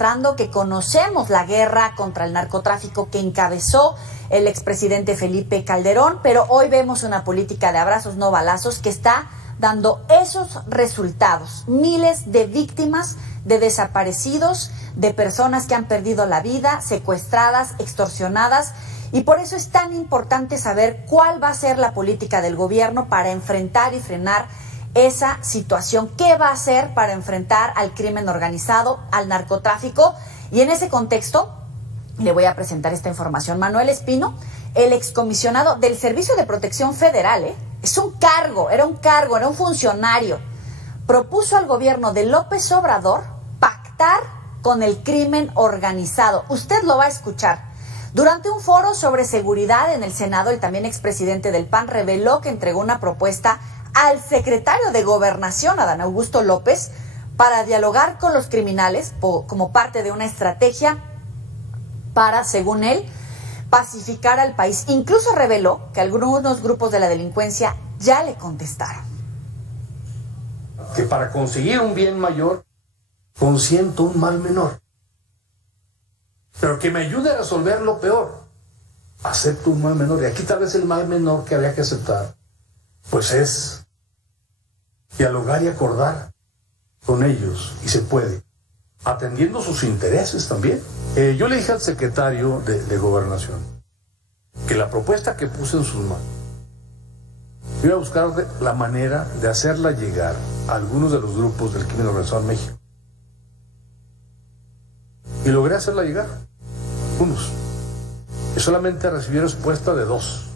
demostrando que conocemos la guerra contra el narcotráfico que encabezó el expresidente Felipe Calderón, pero hoy vemos una política de abrazos no balazos que está dando esos resultados. Miles de víctimas, de desaparecidos, de personas que han perdido la vida, secuestradas, extorsionadas. Y por eso es tan importante saber cuál va a ser la política del gobierno para enfrentar y frenar esa situación. ¿Qué va a hacer para enfrentar al crimen organizado, al narcotráfico? Y en ese contexto le voy a presentar esta información. Manuel Espino, el excomisionado del Servicio de Protección Federal, es un cargo, era un funcionario, propuso al gobierno de López Obrador pactar con el crimen organizado. Usted lo va a escuchar. Durante un foro sobre seguridad en el Senado, el también expresidente del PAN reveló que entregó una propuesta al secretario de Gobernación, Adán Augusto López, para dialogar con los criminales como parte de una estrategia para, según él, pacificar al país. Incluso reveló que algunos grupos de la delincuencia ya le contestaron. Que para conseguir un bien mayor, consiento un mal menor. Pero que me ayude a resolver lo peor, acepto un mal menor. Y aquí tal vez el mal menor que había que aceptar, pues es dialogar y acordar con ellos, y se puede, atendiendo sus intereses también. Yo le dije al secretario de Gobernación que la propuesta que puse en sus manos, iba a buscar la manera de hacerla llegar a algunos de los grupos del crimen organizado en México. Y logré hacerla llegar, unos, y solamente recibí respuesta de 2.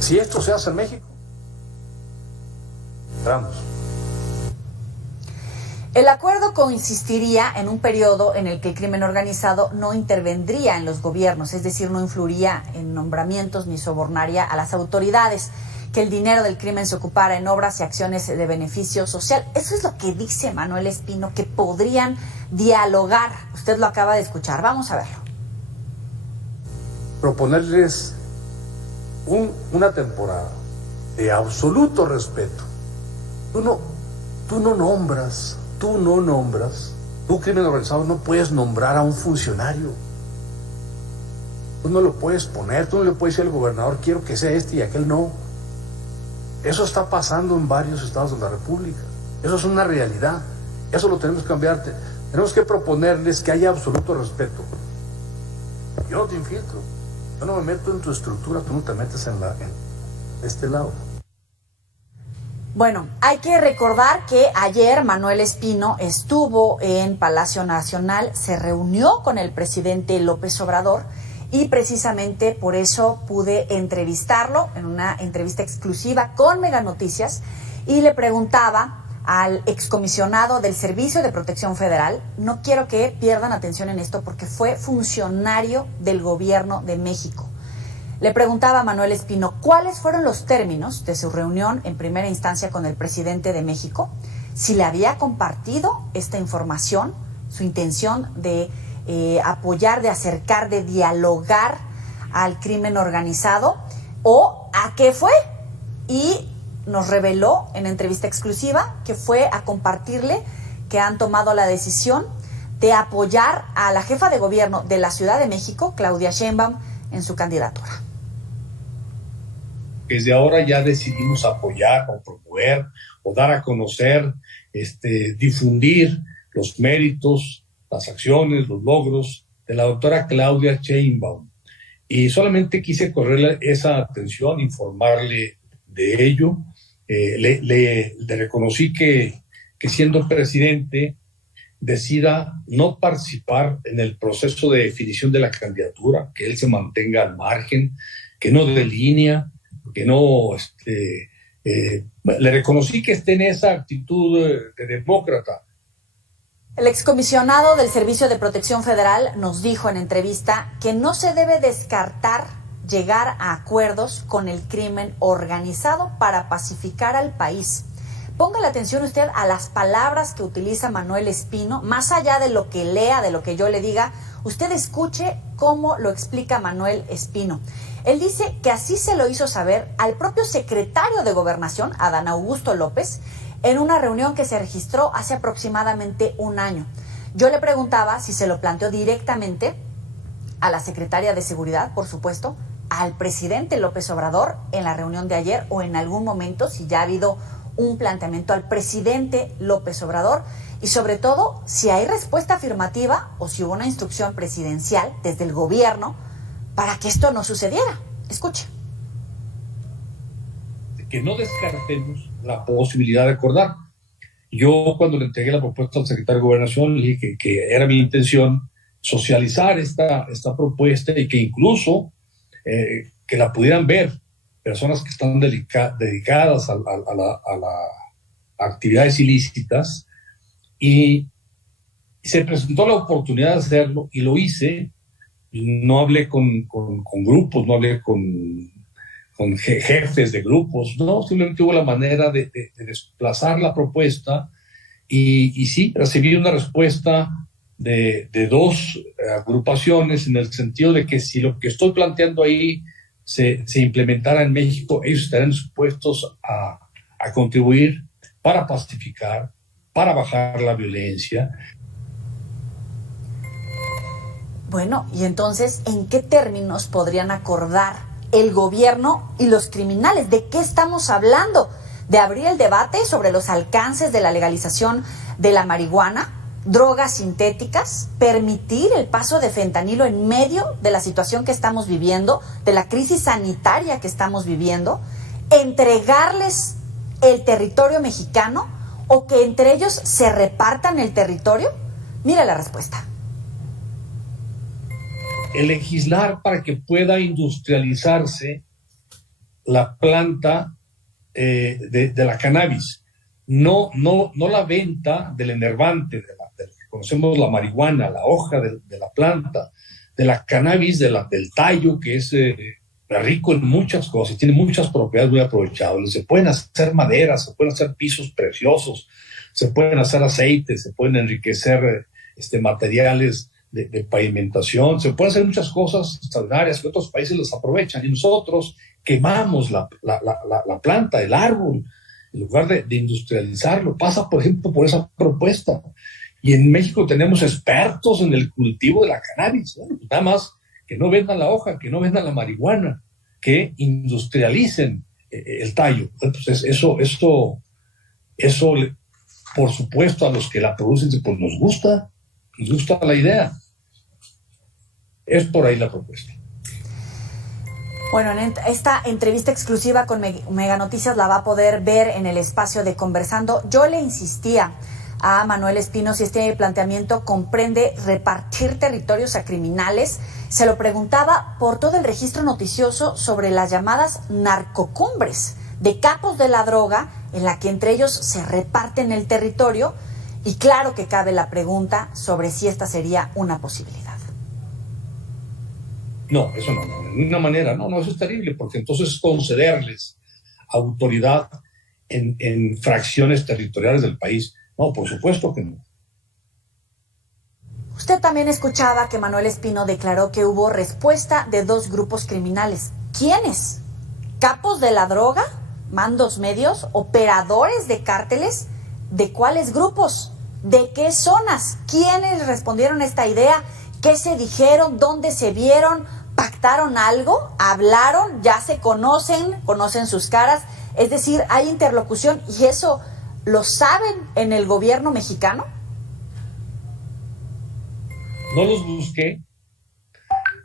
Si esto se hace en México, entramos. El acuerdo consistiría en un periodo en el que el crimen organizado no intervendría en los gobiernos, es decir, no influiría en nombramientos ni sobornaría a las autoridades, que el dinero del crimen se ocupara en obras y acciones de beneficio social. Eso es lo que dice Manuel Espino, que podrían dialogar. Usted lo acaba de escuchar, vamos a verlo. Proponerles una temporada de absoluto respeto. Tú no nombras, tú crimen organizado no puedes nombrar a un funcionario. Tú no lo puedes poner, tú no le puedes decir al gobernador, quiero que sea este y aquel no. Eso está pasando en varios estados de la República. Eso es una realidad. Eso lo tenemos que cambiar. Tenemos que proponerles que haya absoluto respeto. Yo no te infiltro. Yo no me meto en tu estructura, tú no te metes en este lado. Bueno, hay que recordar que ayer Manuel Espino estuvo en Palacio Nacional, se reunió con el presidente López Obrador y precisamente por eso pude entrevistarlo en una entrevista exclusiva con Mega Noticias y le preguntaba al excomisionado del Servicio de Protección Federal, no quiero que pierdan atención en esto porque fue funcionario del gobierno de México. Le preguntaba a Manuel Espino cuáles fueron los términos de su reunión en primera instancia con el presidente de México, si le había compartido esta información, su intención de apoyar, de acercar, de dialogar al crimen organizado, o a qué fue. Y nos reveló en entrevista exclusiva que fue a compartirle que han tomado la decisión de apoyar a la jefa de gobierno de la Ciudad de México, Claudia Sheinbaum, en su candidatura. Desde ahora ya decidimos apoyar o promover o dar a conocer, difundir los méritos, las acciones, los logros de la doctora Claudia Sheinbaum. Y solamente quise correrle esa atención, informarle de ello. Le reconocí que siendo presidente decida no participar en el proceso de definición de la candidatura, que él se mantenga al margen, que no delinea, que no... le reconocí que esté en esa actitud de demócrata. El excomisionado del Servicio de Protección Federal nos dijo en entrevista que no se debe descartar llegar a acuerdos con el crimen organizado para pacificar al país. Póngale atención usted a las palabras que utiliza Manuel Espino, más allá de lo que lea, de lo que yo le diga, usted escuche cómo lo explica Manuel Espino. Él dice que así se lo hizo saber al propio secretario de Gobernación, Adán Augusto López, en una reunión que se registró hace aproximadamente un año. Yo le preguntaba si se lo planteó directamente a la secretaria de Seguridad, por supuesto, al presidente López Obrador en la reunión de ayer, o en algún momento si ya ha habido un planteamiento al presidente López Obrador, y sobre todo si hay respuesta afirmativa o si hubo una instrucción presidencial desde el gobierno para que esto no sucediera. Escuche. Que no descartemos la posibilidad de acordar. Yo, cuando le entregué la propuesta al secretario de Gobernación, le dije que era mi intención socializar esta propuesta, y que incluso que la pudieran ver personas que están dedicadas a actividades ilícitas, y se presentó la oportunidad de hacerlo y lo hice. No hablé con grupos, no hablé con jefes de grupos, no, simplemente hubo la manera de desplazar la propuesta, y sí, recibí una respuesta de dos agrupaciones, en el sentido de que si lo que estoy planteando ahí se implementara en México, ellos estarían dispuestos a contribuir para pacificar, para bajar la violencia. Bueno, y entonces, ¿en qué términos podrían acordar el gobierno y los criminales? ¿De qué estamos hablando? ¿De abrir el debate sobre los alcances de la legalización de la marihuana, drogas sintéticas, permitir el paso de fentanilo en medio de la situación que estamos viviendo, de la crisis sanitaria que estamos viviendo, entregarles el territorio mexicano o que entre ellos se repartan el territorio? Mira la respuesta. El legislar para que pueda industrializarse la planta de la cannabis, no la venta del enervante, de lo que conocemos la marihuana, la hoja de la planta, de la cannabis, del tallo, que es rico en muchas cosas, tiene muchas propiedades muy aprovechables. Se pueden hacer maderas, se pueden hacer pisos preciosos, se pueden hacer aceites, se pueden enriquecer materiales de pavimentación, se pueden hacer muchas cosas extraordinarias que otros países las aprovechan, y nosotros quemamos la planta, el árbol, en lugar de industrializarlo. Pasa, por ejemplo, por esa propuesta. Y en México tenemos expertos en el cultivo de la cannabis. Bueno, pues nada más que no vendan la hoja, que no vendan la marihuana, que industrialicen el tallo. Entonces, eso, por supuesto, a los que la producen, pues nos gusta la idea. Es por ahí la propuesta. Bueno, esta entrevista exclusiva con Mega Noticias la va a poder ver en el espacio de Conversando. Yo le insistía a Manuel Espino si este planteamiento comprende repartir territorios a criminales. Se lo preguntaba por todo el registro noticioso sobre las llamadas narcocumbres de capos de la droga, en la que entre ellos se reparten el territorio. Y claro que cabe la pregunta sobre si esta sería una posibilidad. No, eso no, de ninguna manera. No, eso es terrible, porque entonces concederles autoridad en fracciones territoriales del país. No, por supuesto que no. Usted también escuchaba que Manuel Espino declaró que hubo respuesta de dos grupos criminales. ¿Quiénes? ¿Capos de la droga? ¿Mandos medios? ¿Operadores de cárteles? ¿De cuáles grupos? ¿De qué zonas? ¿Quiénes respondieron a esta idea? ¿Qué se dijeron? ¿Dónde se vieron? ¿Pactaron algo? ¿Hablaron? ¿Ya se conocen? ¿Conocen sus caras? Es decir, ¿hay interlocución? ¿Y eso lo saben en el gobierno mexicano? No los busqué.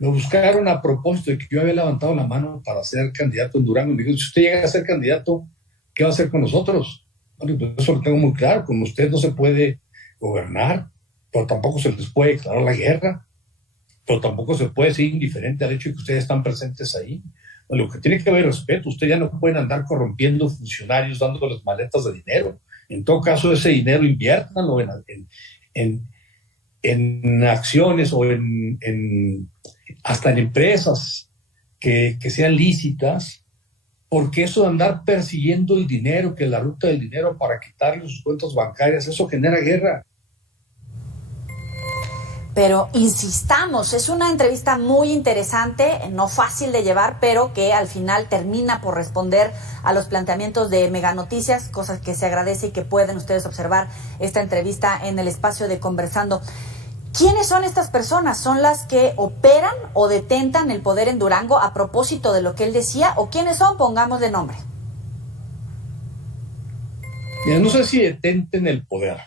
Me buscaron a propósito de que yo había levantado la mano para ser candidato en Durango. Me dijeron, si usted llega a ser candidato, ¿qué va a hacer con nosotros? Bueno, pues eso lo tengo muy claro. Con usted no se puede gobernar, pero tampoco se les puede declarar la guerra, pero tampoco se puede ser indiferente al hecho de que ustedes están presentes ahí. Bueno, lo que tiene que haber respeto. Ustedes ya no pueden andar corrompiendo funcionarios, dándoles maletas de dinero. En todo caso, ese dinero inviértanlo en acciones o hasta en empresas que sean lícitas, porque eso de andar persiguiendo el dinero, que la ruta del dinero para quitarle sus cuentas bancarias, eso genera guerra. Pero insistamos, es una entrevista muy interesante, no fácil de llevar, pero que al final termina por responder a los planteamientos de Mega Noticias, cosas que se agradece y que pueden ustedes observar esta entrevista en el espacio de Conversando. ¿Quiénes son estas personas? ¿Son las que operan o detentan el poder en Durango a propósito de lo que él decía? ¿O quiénes son? Pongamos de nombre. Mira, no sé si detenten el poder,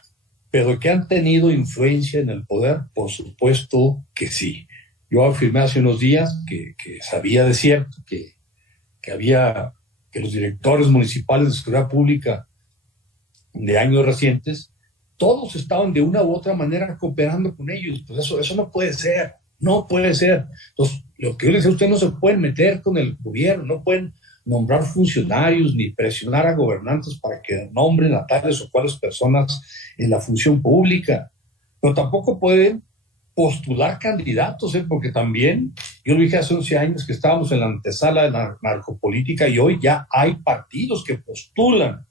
pero que han tenido influencia en el poder, por supuesto que sí. Yo afirmé hace unos días que sabía de cierto que los directores municipales de seguridad pública de años recientes, todos estaban de una u otra manera cooperando con ellos. Pues eso no puede ser, no puede ser. Entonces, lo que yo les decía, ustedes no se pueden meter con el gobierno, no pueden nombrar funcionarios ni presionar a gobernantes para que nombren a tales o cuales personas en la función pública, pero tampoco pueden postular candidatos, porque también, yo lo dije hace 11 años que estábamos en la antesala de la narcopolítica y hoy ya hay partidos que postulan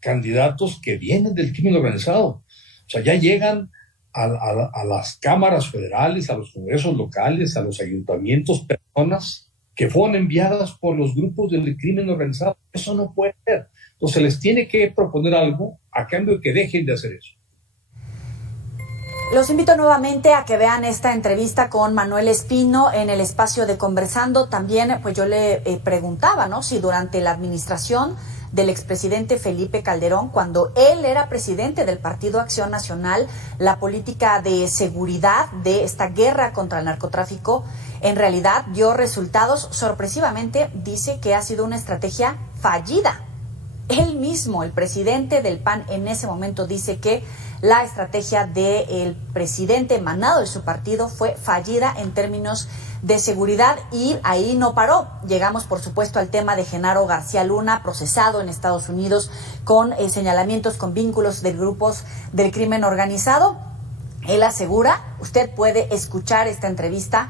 candidatos que vienen del crimen organizado. O sea, ya llegan a las cámaras federales, a los congresos locales, a los ayuntamientos, personas que fueron enviadas por los grupos del crimen organizado. Eso no puede ser. Entonces, les tiene que proponer algo a cambio de que dejen de hacer eso. Los invito nuevamente a que vean esta entrevista con Manuel Espino en el espacio de Conversando. También, pues yo le preguntaba, ¿no?, si durante la administración del expresidente Felipe Calderón, cuando él era presidente del Partido Acción Nacional, la política de seguridad de esta guerra contra el narcotráfico en realidad dio resultados. Sorpresivamente dice que ha sido una estrategia fallida. Él mismo, el presidente del PAN en ese momento, dice que la estrategia del presidente emanado de su partido fue fallida en términos de seguridad, y ahí no paró. Llegamos, por supuesto, al tema de Genaro García Luna, procesado en Estados Unidos con señalamientos, con vínculos de grupos del crimen organizado. Él asegura, usted puede escuchar esta entrevista,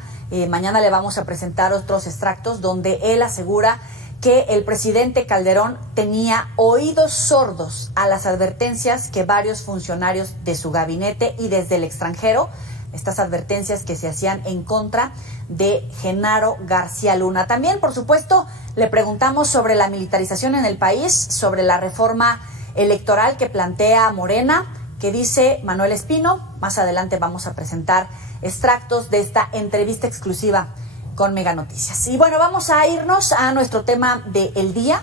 mañana le vamos a presentar otros extractos donde él asegura que el presidente Calderón tenía oídos sordos a las advertencias que varios funcionarios de su gabinete y desde el extranjero, estas advertencias que se hacían en contra de Genaro García Luna. También, por supuesto, le preguntamos sobre la militarización en el país, sobre la reforma electoral que plantea Morena, que dice Manuel Espino. Más adelante vamos a presentar extractos de esta entrevista exclusiva con Mega Noticias. Y bueno, vamos a irnos a nuestro tema del día.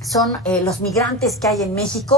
Son los migrantes que hay en México.